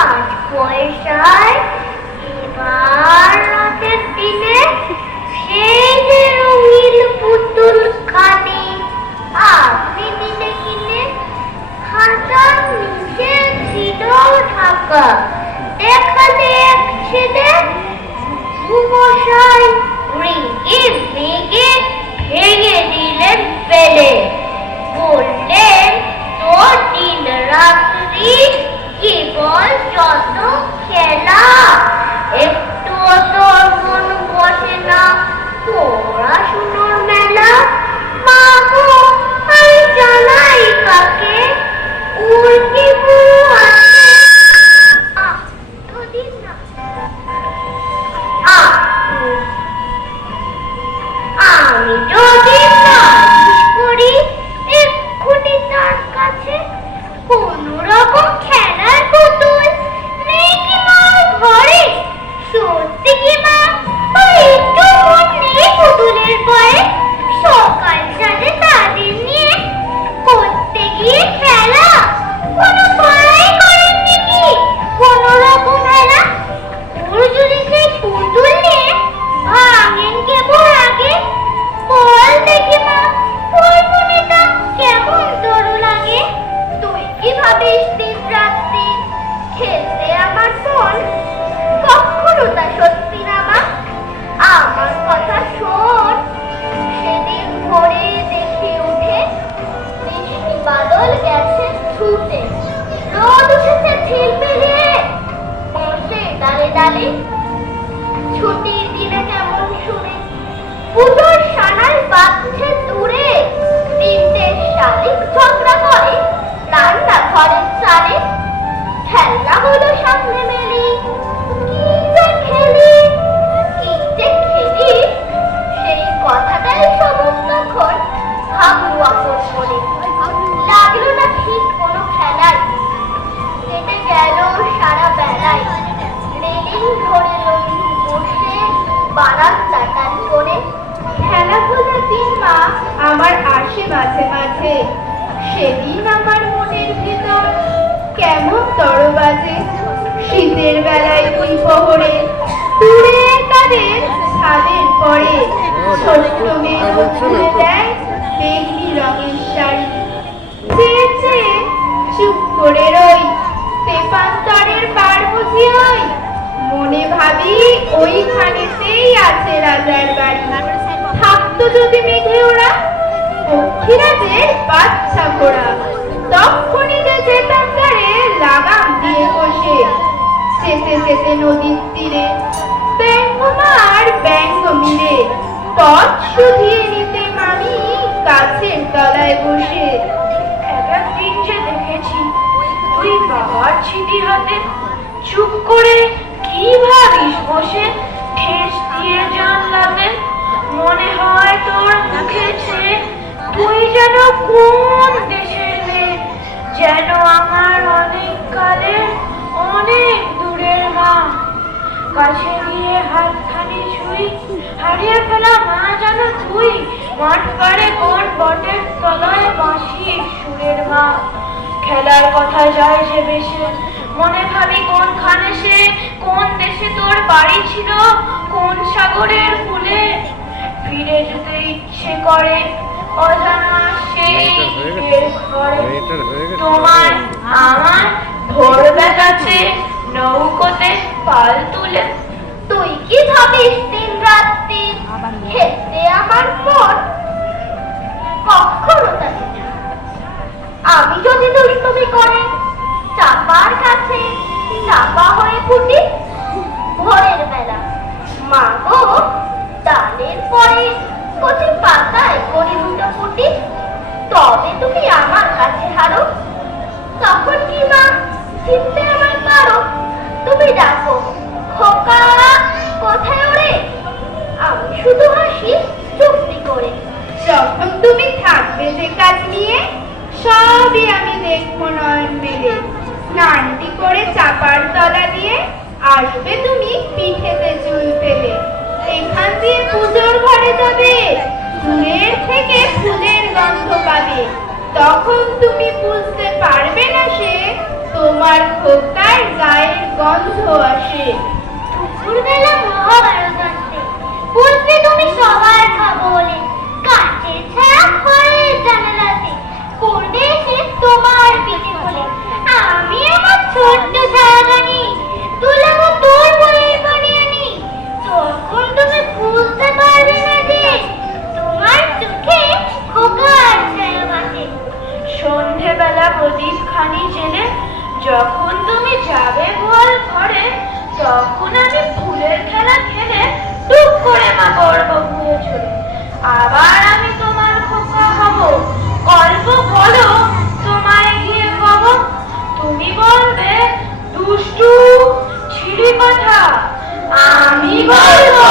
পাঁচ পয়সায় এবার রাতের দিনে সেই যে রঙিন পুতুল খানি আপনি দিনে কিনে খাঁচার নিচে ছিল ঢাকা দেখা দেখছে মশাই রিঙ্গি ভেঙে ভেঙে দিলেন ফেলে বললেন তোর দিন রাত্রি কেবল যত খেলা একটুও তোর মন বসে না পড়াশুনোর মেলা মা গো আমি জানাই কাকে ওর কি গুরু আছে আমি যদি নালিশ করি এক্ষুনি তার কাছে কোন রকম খেলার পুতুল নেই কি মা ঘরে সত্যি কি মা একটু মন নেই পুতুলের পরে সকাল সাথে তাদের নিয়ে করতে গিয়ে খেলা কোনো পাড়াই করেননি কি কোন রকম খেলা ওর যদি সেই পুতুল নিয়ে ভাঙেন কেবল আগে বল দেখি মা ওর মনেটা কেমন তোর লাগে তুই কি ভাবিস দিন রাত্রি খেলতে আমার মন কখনো তা সত্যি না মা আমার কথা শোন সেদিন ভোরে দেখে উঠে বৃষ্টি বাদল গেছে ছুটে রোদ উঠেছে ঝিলমিলে বসে ডালে ডালে ছুটির দিনে কেমন শুনে পুজোর সানাই বাজছে দূরে তিনটে শালিক ঝগড়া করে রান্না ঘরের চালে খেলনা হলো সামনে মেলি কি যে খেলি সেই কথাটাই সমস্তক্ষণ ভাবু আপন মনে লাগলো না ঠিক কোনো খেলায় কেটে গেল সারা বেলায় রেলিং ধরে রইল বসে বারান্দাটার করে খেলাধুলার দিন মা আমার আসে মাঝে মাঝে সেদিন আমার মনের ভিতর কেমন তরবাজে শীতের বেলায় ওই শহরে দূরে তাদের ছাদের পরে ছোট্ট মেয়ে খুলে দেয় বেগনি রঙের শাড়ি চেয়ে চেয়ে চুপ করে রই তেপান্তরের পার বুঝি ওই মনে ভাবি ওইখানেতেই আছে রাজার বাড়ি থাকতো যদি মেঘে ওরা পক্ষীরাজের বাচ্চা ঘোড়া তখনই যে যেতাম তারে লাগাম দিয়ে বসে চেতে চেতে নদীর তীরে ব্যঙ্গমার ব্যঙ্গ মিলে পথ শুধিয়ে নিতে আমি গাছের তলায় বসে একদিন যে দেখেছি তুই বাবার ছিটি হাতে চুপ করে কি ভাবিস বসে ঠেস দিয়ে জানলাতে মনে হয় তোর মুখে চেয়ে তুই যেন কোন দেশের মেয়ে যেন আমার অনেক কালের অনেক দূরের মা কাছে গিয়ে হাতখানি ছুঁই হারিয়ে ফেলা মা যেন তুই মাঠ পাড়ে কোন বটের তলায় বাঁশির সুরের মা খেলার কথা যায় যে বেশে মনে ভাবি কোনখানে সে কোন দেশে তোর বাড়ি ছিল কোন সাগরের কূলে ফিরে যেতে ইচ্ছে করে অজানা সেই ঘরে তোমার আমার ভোরবে গেছে নৌকোতে পাল তুলে তুই কি ভাবিস দিন রাত্রি খেলতে আমার মন কখনো থাকে না আমি যদি দুষ্টুমি করে চাপার কাছে চাপা হয়ে ফুটি ভোরের বেলা মা গো ডালের পরে কচি পাতায় করি দুটো ফুটি তবে তুমি আমার কাছে হারো তখন কি মা চিনতে আমার পারো তুমি ডাকো খোকা কোথায় ওরে আমি শুধু হাসি চুপটি করে যখন তুমি থাকবে যে কাজ নিয়ে সবই আমি দেখবো নয়ন মেলে স্নানটি করে চাপার তলা দিয়ে আসবে তুমি পিঠেতে চুল ফেলে এখান দিয়ে পুজোর ঘরে যাবে দূরের থেকে ফুলের গন্ধ পাবে তখন তুমি বুঝতে পারবে না সে তোমার খোকার গায়ের গন্ধ আসে। দুপুরবেলা মহাভারত আসছে, বলবে তুমি সবার খাবো বলে, কাছে ছাড়া ঘরের জানালাতে করবে এসে তোমার পিঠে বলে। আমি আমার ছোট্ট ছায়াখানি তুলাবো তোর বইয়ের পানি আনি, তখন তুমি বুঝতে পারবে না যে তোমার চোখে খোকার ছায়া বাজে। সন্ধেবেলা প্রদীপ খানি জেলে যখন তুমি যাবে গোয়াল ঘরে, তখন আমি ফুলের খেলা খেলে টুক করে মা পড়ব ঘুরে চলে। আবার আমি তোমার খোকা হব, গল্প বলো তোমায় গিয়ে কব। তুমি বলবে দুষ্টু ছিলি কথা, আমি বলবো